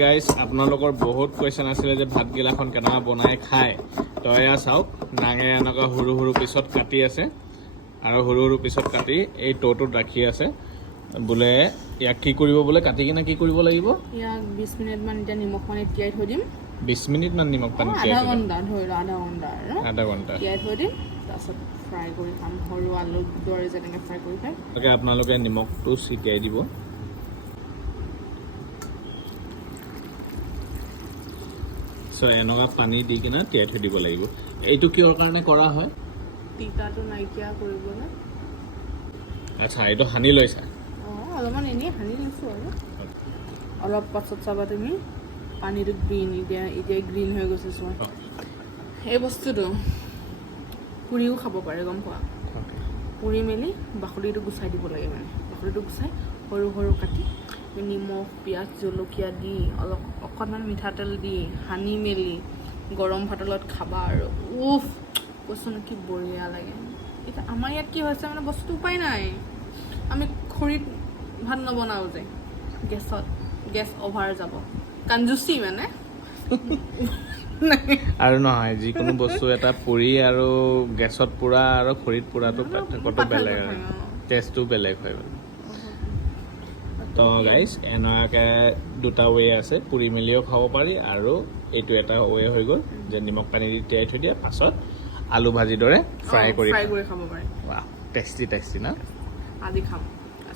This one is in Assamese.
গাইজ আপোনালোকৰ বহুত কুৱেশ্যন আছিলে যে ভাতগিলাখন কেনেকৈ বনাই খায় তো এয়া চাওক ডাঙে এনেকুৱা সৰু সৰু পিছত কাটি আছে আৰু সৰু সৰু পিছত কাটি এই ট'টোত ৰাখি আছে বোলে ইয়াক কি কৰিব বোলে কাটি কিনে কি কৰিব লাগিব ইয়াক 20 মিনিট মান এতিয়া নিমখ পানীত তিয়াই থৈ দিম 20 মিনিট মান নিমখ পানীত তিয়াই থৈ দিম আধা ঘণ্টা তিয়াই থৈ দিম তাৰপিছত ফ্ৰাই কৰি খাম সৰু আলু দৰে যেনেকৈ ফ্ৰাই কৰি খায় তাকে আপোনালোকে নিমখটো ছিটিয়াই দিব চ' এনেকুৱা পানী দি কিনে তিয়াই থৈ দিব লাগিব এইটো কিহৰ কাৰণে কৰা হয় তিতাটো নাইকিয়া কৰিবলৈ আচ্ছা এইটো সানি লৈছা অলপমান এনেই সানি লৈছোঁ আৰু অলপ পাছত চাবা তুমি পানীটো গ্ৰীণ এতিয়া গ্ৰীণ হৈ গৈছে চোৱা এই বস্তুটো পুৰিও খাব পাৰে গম পোৱা পুৰি মেলি বাকলিটো গুচাই দিব লাগে মানে বাকলিটো গুচাই সৰু সৰু কাটি নিমখ পিঁয়াজ জলকীয়া দি অলপ অকণমান মিঠাতেল দি সানি মেলি গৰম ভাতৰ লগত খাবা আৰু উফ কৈছোঁ কি বঢ়িয়া লাগে এতিয়া আমাৰ ইয়াত কি হৈছে মানে বস্তুটো উপায় নাই আমি খৰিত ভাত নবনাওঁ যে গেছ অভাৰ যাব কাঞ্জুচি মানে আৰু নহয় যিকোনো বস্তু এটা পুৰি আৰু গেছত পুৰা আৰু খৰিত পুৰাটো পাৰ্থক্যটো বেলেগ আৰু টেষ্টটো বেলেগ হয় তো গাইজ এনেকুৱাকৈ দুটা ৱে আছে পুৰি মেলিও খাব পাৰি আৰু এইটো এটা ৱে হৈ গ'ল যে নিমখ পানী দি তিয়াই থৈ দিয়ে পাছত আলু ভাজিৰ দৰে ফ্ৰাই কৰি খাব পাৰি টেষ্টি না আজি খাম